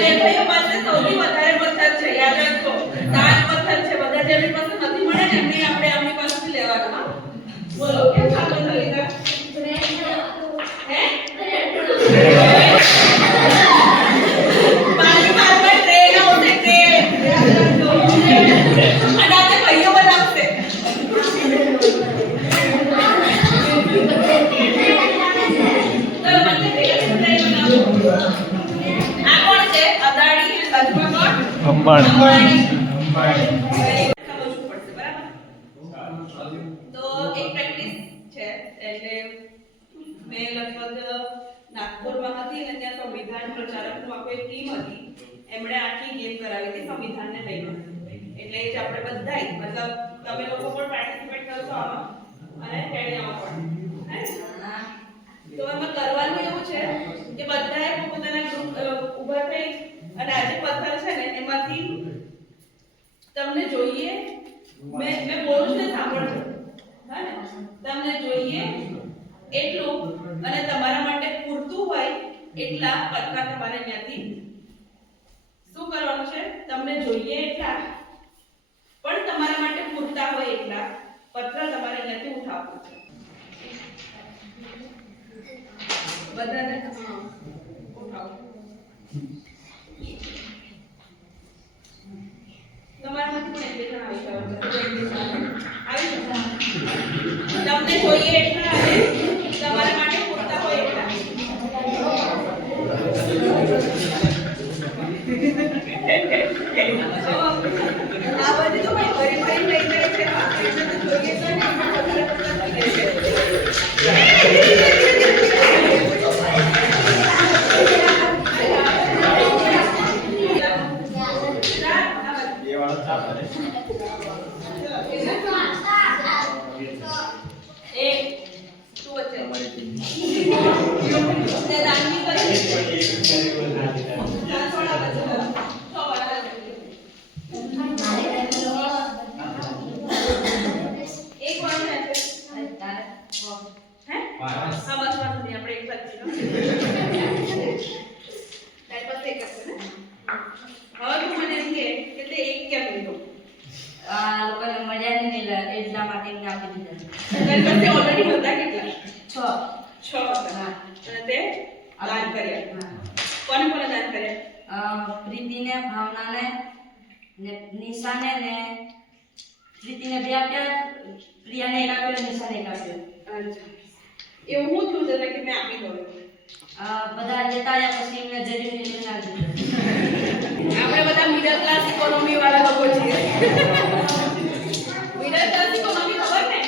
બે અંબાણી એટલે મેં લગભગ નાગપુરમાં હતી અને ત્યાં સંવિધાન પ્રચારકનું આખું એક ટીમ હતી. એમણે આખી ગેમ કરાવી હતી, સંવિધાનને લઈને. એટલે જ આપણે બધાય, મતલબ તમે લોકો પણ પાર્ટિસિપેટ કરશો આમાં અને ટેણીયામાં પણ હે? તો એમાં કરવાનું એવું છે કે બધાએ પોતાના ગ્રુપ ઊભા થઈ અને આજે પથ્થર છે ને એમાંથી તમને જોઈએ મેં મેં બોલું છું ને સાંભળજો હા ને તમને જોઈએ એટલું અને તમારા માટે પૂરતું હોય એટલા પથ્થર તમારે ત્યાંથી શું કરવાનું છે તમને જોઈએ એટલા પણ તમારા માટે પૂરતા હોય એટલા પથ્થર તમારે ઉઠાવવું છે. બધાને હા. તમને જોઈએ તમારા માટે પૂરતા હોય આ બધું ઓલરેડી હતા કેટલા છ. છ. હતા અને તે દાન કર્યા. કોને કોને દાન કર્યા? પ્રીતિને ભાવનાને ને નિશાને ને પ્રીતિને બે આપ્યા પ્રિયાને એક આપ્યો નિશાને એક આપ્યો. એવું હું થયું છે કે મેં આપી દઉં? બધા જતા રહ્યા પછી એમને દીધા. આપણે બધા મિડલ ક્લાસ ઇકોનોમી વાળા લોકો છીએ મિડલ ક્લાસ ઇકોનોમી ખબર ને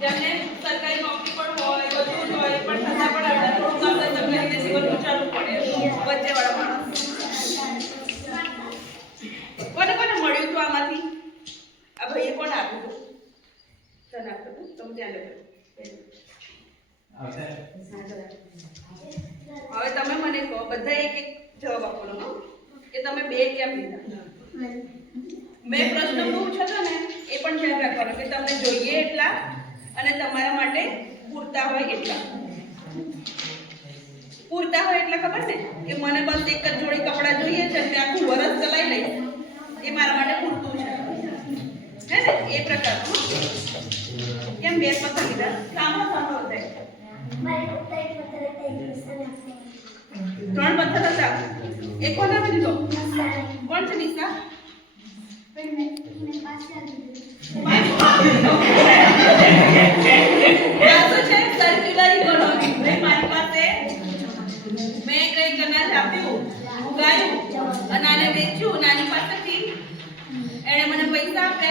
જેમને સરકારી નોકરી પણ હોય બધું જ હોય પણ છતાં પણ આપણે થોડુંક આપણે સરકારી જીવન વિચારવું પડે વચ્ચે વાળા માણસ કોને કોને મળ્યું હતું આમાંથી આ ભાઈએ કોને આપ્યું હતું તને આપ્યું હતું તમે ત્યાં લેજો હવે તમે મને કહો બધા એક એક જવાબ આપવાનો કે તમે બે કેમ લીધા? મેં પ્રશ્ન પૂછ્યો હતો ને એ પણ ધ્યાન રાખવાનું કે તમને જોઈએ એટલા અને તમારા માટે પૂરતા હોય એટલા. પૂરતા હોય એટલે ખબર છે કે મને બસ એક જ જોડી કપડાં જોઈએ છે કે આખું વરસ ચલાવી લઈશ. એ મારા માટે પૂરતું છે. હે ને? એ પ્રકારનું કેમ બે પસંદ લીધા? સાંભળો સાંભળો થાય ત્રણ પથ્થર હતા. એક કોને આપી દીધો? કોણ છે નિશા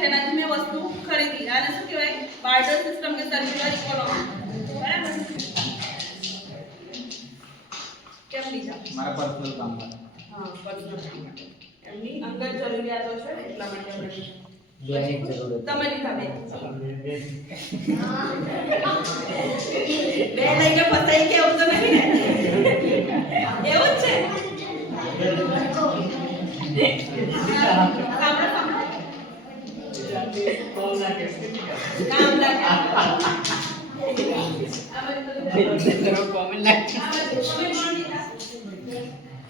અને અને વસ્તુ ખરીદી. આને શું કહેવાય? બાર્ટર સિસ્ટમ કે સર્ક્યુલર ઇકોનોમી બરાબર? કેમ લીધા મારા પર્સનલ કામ માટે હા પર્સનલ કામ માટે એમની અંગત જરૂરિયાતો છે એટલા માટે આપણે જરૂરત તમે લીધા બે. બે લઈને ફસાઈ કે એવું તો નહીં ને? એવું જ છે. કામ લાગે. તો બેન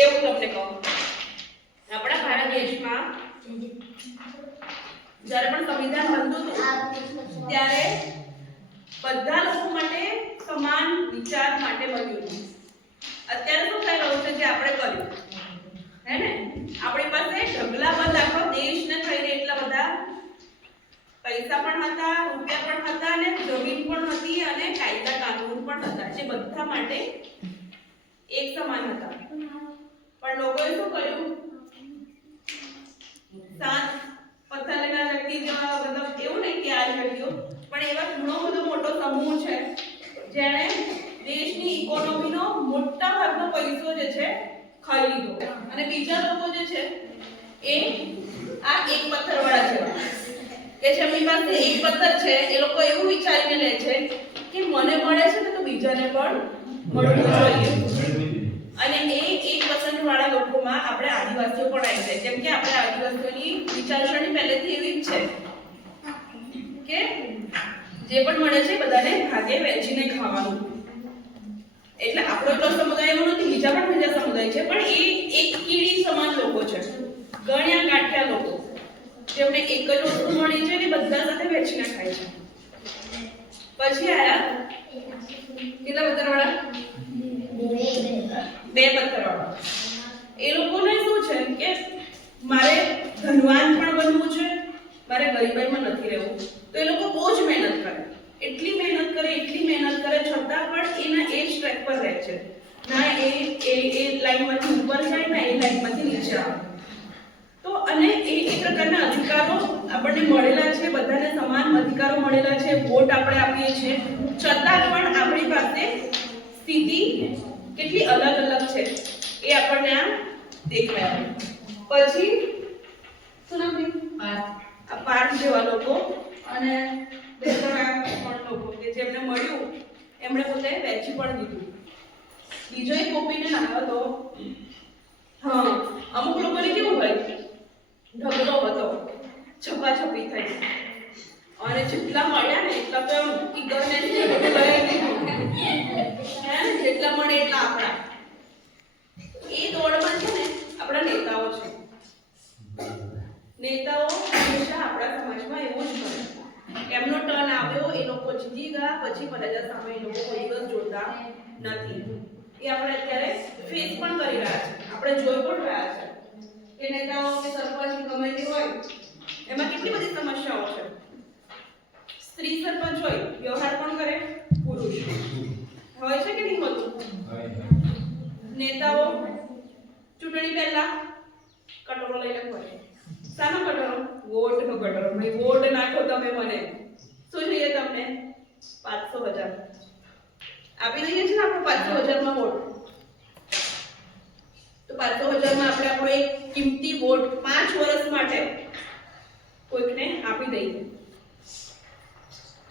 એવું તમને કહું. આપણા ભારત દેશમાં જ્યારે પણ સંવિધાન બનતું હતું ત્યારે બધા લોકો માટે સમાન વિચાર માટે બન્યું હતું. અત્યારે શું થઈ રહ્યું છે જે આપણે કર્યું? હે ને? આપણી પાસે ઢગલાબંધ આખો દેશને થઈને એટલા બધા પૈસા પણ હતા રૂપિયા પણ હતા અને જમીન પણ હતી અને કાયદા કાનૂન પણ હતા જે બધા માટે એક સમાન હતા. પણ લોકોએ શું કર્યું? સાત પથ્થરના વ્યક્તિ જેવા મતલબ એવું નહીં કે આ જ પણ એવા ઘણો બધો મોટો સમૂહ છે, જેણે દેશની ઇકોનોમીનો મોટા ભાગનો પૈસો જે છે, ખાઈ લીધો. અને બીજા લોકો જે છે, એ આ એક પથ્થરવાળા છે. કે જેમની પાસે એક પથ્થર છે, એ લોકો એવું વિચારીને લે છે કે મને મળે છે ને તો બીજાને પણ મળવું જોઈએ. અને એ એક પસંદ વાળા લોકોમાં આપણે આદિવાસીઓ પણ આવી જાય. જેમ કે આપણે આદિવાસીઓની વિચારસરણી પહેલેથી એવી જ છે કે જે પણ મળે છે બધાને ભાગે વહેંચીને ખાવાનું. એટલે આપણો એટલો સમુદાય એવો નથી, બીજા પણ બીજા સમુદાય છે, પણ એ એક કીડી સમાન લોકો છે. ગણ્યા ગાંઠ્યા લોકો. જેમને એક જ વસ્તુ મળી છે ને બધા સાથે વહેંચીને ખાય છે. પછી આયા કેટલા પથ્થરવાળા બે પથ્થરવાળો એ લોકોને શું છે કે મારે ધનવાન પણ બનવું છે, મારે ગરીબાઈમાં નથી રહેવું. તો એ લોકો બહુ જ મહેનત કરે. એટલી મહેનત કરે, એટલી મહેનત કરે છતાં પણ એના એ જ ટ્રેક પર રહે છે. ના, એ એ એ લાઈનમાંથી ઉપર જાય, ના, એ લાઈનમાંથી નીચે આવે. તો અને એ એ પ્રકારના અધિકારો આપણને મળેલા છે, બધાને સમાન અધિકારો મળેલા છે, વોટ આપણે આપીએ છીએ. છતાં પણ આપણી પાસે સ્થિતિ કેટલી અલગ અલગ છે એ આપણને આ દેખાય. પછી શું નામ આ પાર્થ જેવા લોકો અને બે ત્રણ પણ લોકો કે જેમને મળ્યું એમણે પોતે વેચી પણ દીધું. બીજો એક કોપીને આવ્યો હતો હા અમુક લોકોને કેવું હોય ઢગલો હતો છપાછપી થઈ. અને જેટલા મળ્યા ને એટલા તો એમ ઈગરને લઈ લીધું હે જેટલા મળે એટલા આપણા. એ દોડમાં છે ને, આપણા નેતાઓ છે. નેતાઓ હંમેશા આપણા સમાજમાં એવું જ કરે. એમનો ટર્ન આવ્યો, એ લોકો જીતી ગયા, પછી પ્રજા સામે એ લોકો કોઈ દિવસ જોતા નથી. એ આપણે અત્યારે ફેસ પણ કરી રહ્યા છે. આપણે જોઈ પણ રહ્યા છે. કે નેતાઓ, કે સરપંચ ગમે તે હોય, એમાં કેટલી બધી સમસ્યાઓ છે. સ્ત્રી સરપંચ હોય, વ્યવહાર પણ કરે, પુરુષ. હોય છે કે નહીં હોતું? નેતાઓ, ચૂંટણી પહેલા કટોરો લઈને લખો શાનો કટોરો? વોટનો કટોરો. ભાઈ, વોટ નાખો તમે મને. શું જોઈએ તમને? પાંચસો હજાર. આપી દઈએ છીએ આપણે પાંચસો હજારમાં વોટ? તો પાંચસો હજારમાં આપણે આપણો એક કિંમતી વોટ પાંચ વર્ષ માટે કોઈકને આપી દઈએ.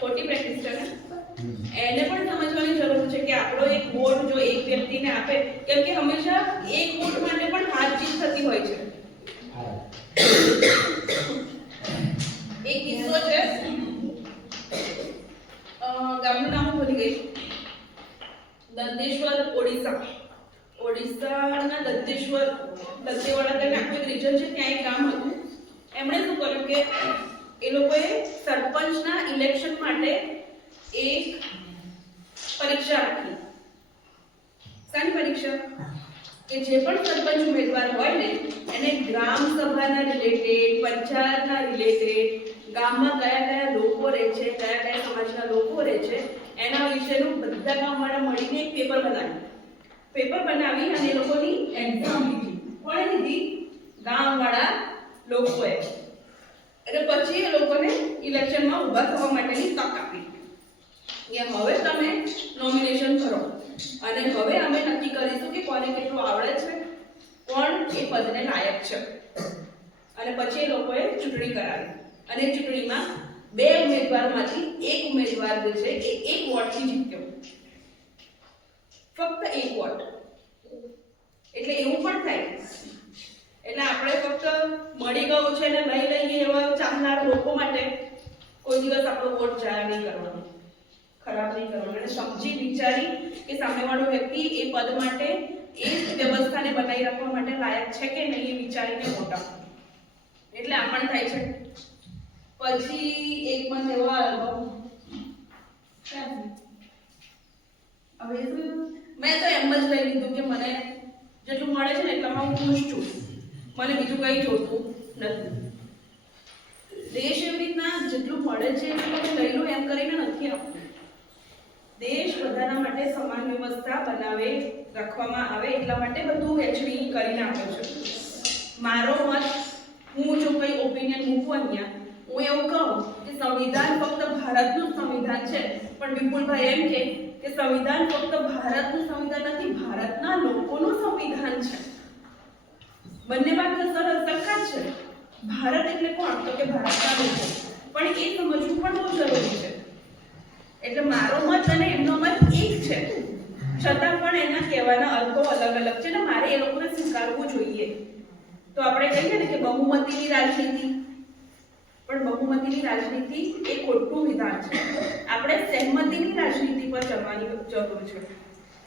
ખોટી પ્રેક્ટિસ છે ને એને પણ સમજવાની જરૂર છે કે આપણો એક વોટ જો એક વ્યક્તિને આપે કેમ કે હંમેશા એક વોટ માટે પણ હારજીત થતી હોય છે. એક કિસ્સો છે. અ, ગામનું નામ ભૂલી ગઈ. દંતેશ્વર ઓડિશા. ઓડિશાના દંતેશ્વર દંતેવાડા કરીને આખું એક રિજન છે ત્યાં એક ગામ હતું. એમણે શું કર્યું કે એ લોકોએ સરપંચના ઇલેક્શન માટે એક પરીક્ષા રાખી. સાની પરીક્ષા? કે જે પણ સરપંચ ઉમેદવાર હોય ને, એને ગ્રામ સભાના રિલેટેડ પંચાયતના રિલેટેડ ગામમાં કયા કયા લોકો રહે છે, કયા કયા સમાજના લોકો રહે છે, એના વિશેનું બધા ગામવાળા મળીને એક પેપર બનાવ્યું. પેપર બનાવી અને લોકોની એક્ઝામ લીધી. કોણે લીધી? ગામવાળા લોકોએ. અને પછી એ લોકોને ઇલેક્શનમાં ઊભા થવા માટેની તક આપી. કે હવે તમે નોમિનેશન કરો. અને હવે અમે નક્કી કરીશું કે કોને કેટલું આવડે છે, કોણ એ પદને લાયક છે. અને પછી એ લોકોએ ચૂંટણી કરાવી. અને ચૂંટણીમાં બે ઉમેદવારમાંથી એક ઉમેદવાર જે છે એ એક વોટથી જીત્યો. ફક્ત એક વોટ. એટલે એવું પણ થાય એટલે મળી ગયું છે ને લઈ લઈએ એવા ચાહનાર લોકો માટે કોઈ દિવસ આપણો વોટ જાહેર નહીં કરવાનો, ખરાબ નહીં કરવાનો. અને સમજી વિચારી કે સામેવાળો વ્યક્તિ એ પદ માટે એ વ્યવસ્થાને બનાવી રાખવા માટે લાયક છે કે નહીં એ વિચારીને આપો એટલે આ પણ થાય છે. પછી એક મંથ એવો આવ્યો હવે મેં તો એમ જ લઈ લીધું કે મને જેટલું મળે છે ને એટલામાં હું ખુશ છું. મને બીજું કંઈ જોતું નથી. દેશ એવી રીતના જેટલું મળે છે એટલું લઈ લો, એમ કરીને નથી આપતું દેશ બધાના માટે સમાન વ્યવસ્થા બનાવે, રાખવામાં આવે એટલા માટે બધું વહેંચણી કરીને આપે છે. મારો મત, હું જો કંઈ ઓપિનિયન મૂકું અહીંયા, હું એવું કહું કે સંવિધાન ફક્ત ભારતનું સંવિધાન છે. પણ વિપુલભાઈ એમ કે સંવિધાન ફક્ત ભારતનું સંવિધાન નથી, ભારતના લોકોનું સંવિધાન છે. બંને સરળ સરખા જ છે. ભારત એટલે કોણ? તો કે ભારતના લોકો. પણ એ સમજવું પણ બહુ જરૂરી છે. એટલે મારો મત અને એમનો મત એક છે. છતાં પણ એના કહેવાના અર્થો અલગ અલગ છે ને મારે એ લોકોને સ્વીકારવું જોઈએ. તો આપણે કહીએ ને કે બહુમતીની રાજનીતિ. પણ બહુમતીની રાજનીતિ એ ખોટું વિધાન છે. આપણે સહેમતીની રાજનીતિ પર ચલવાની જરૂર છે.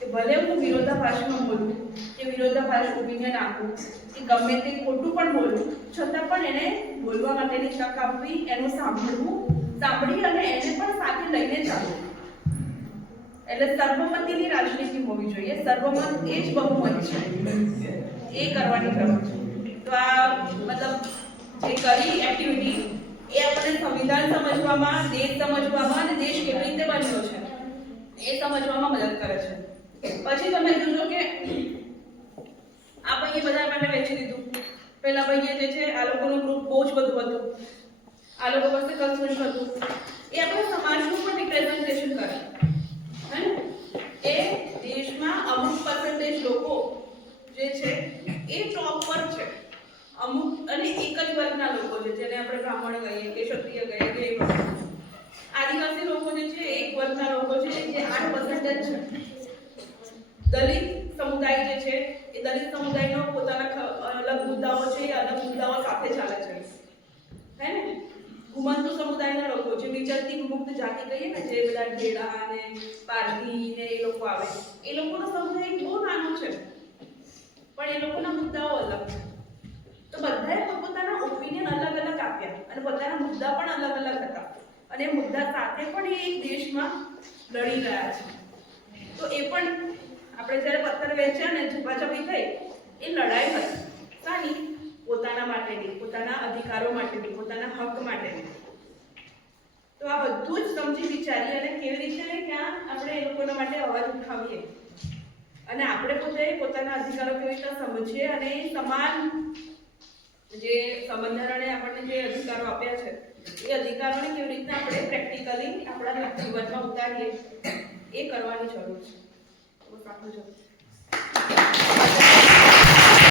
કે ભલે હું વિરોધાભાસમાં બોલું કે વિરોધાભાસ ઓપિનિયન નાખવું કે ગમે તે ખોટું પણ બોલવું. છતાં પણ એને બોલવા માટેની તક આપવી, એનું સાંભળવું, સાંભળી અને એને પણ સાથે લઈને ચાલવું. એટલે સર્વમતીની રાજનીતિ હોવી જોઈએ. સર્વમત એ જ બહુમત છે. એ કરવાની જરૂર છે તો આ મતલબ જે કરી એક્ટિવિટી એ આપણે સંવિધાન સમજવામાં, દેશ સમજવામાં અને દેશ કેવી રીતે બન્યો છે, એ સમજવામાં મદદ કરે છે. પછી તમે જોજો કે આ ભાઈએ બધા માટે વેચી દીધું. પેલા ભાઈએ જે છે, આ લોકોનું ગ્રુપ બહુ જ બધું હતું. આ લોકો પાસે કન્સર્ન હતું. એ આપણા સમાજનું પણ રિપ્રેઝન્ટેશન કરે. હે એ દેશમાં અમુક પર્સન્ટેજ લોકો જે છે, એ ટોપ પર છે. અમુક અને એક જ વર્ગના લોકો છે, જેને આપણે બ્રાહ્મણ કહીએ કે ક્ષત્રિય કહીએ કે આદિવાસી લોકો જે છે, એક વર્ગના લોકો છે, જે આઠ પર્સન્ટેજ છે. દલિત સમુદાય જે છે દલિત સમુદાયનો પોતાના અલગ મુદ્દાઓ છે એ અલગ મુદ્દાઓ સાથે ચાલે છે. હે ને? ઘુમંતુ સમુદાયના લોકો જે વિચરતી મુક્ત જાતિ કહીએ ને, જે બધા ઢેડા ને, પારધી ને એ લોકો આવે, એ લોકોનો સમુદાય બહુ નાનો છે. પણ એ લોકોના મુદ્દાઓ અલગ છે. તો બધાએ પોતાના ઓપિનિયન અલગ અલગ આપ્યા અને પોતાના મુદ્દા પણ અલગ અલગ હતા. અને મુદ્દા સાથે પણ એ દેશમાં લડી રહ્યા છે. તો એ પણ આપણે જ્યારે પથ્થર વેચ્યા ને ઝપાઝપી થઈ, એ લડાઈ હતી. સાની પોતાના માટેની, પોતાના અધિકારો માટેની, પોતાના હક માટેની. તો આ બધું જ સમજી વિચારી અને કેવી રીતે ને ક્યાં આપણે એ લોકોના માટે અવાજ ઉઠાવીએ. અને આપણે પોતે પોતાના અધિકારો કેવી રીતે સમજીએ અને એ સમાન જે સંબંધારણે આપણને જે અધિકારો આપ્યા છે, એ અધિકારોને કેવી રીતના આપણે પ્રેક્ટિકલી આપણા જીવનમાં ઉતારીએ, એ કરવાની જરૂર છે. બસ આટલું જ હતું.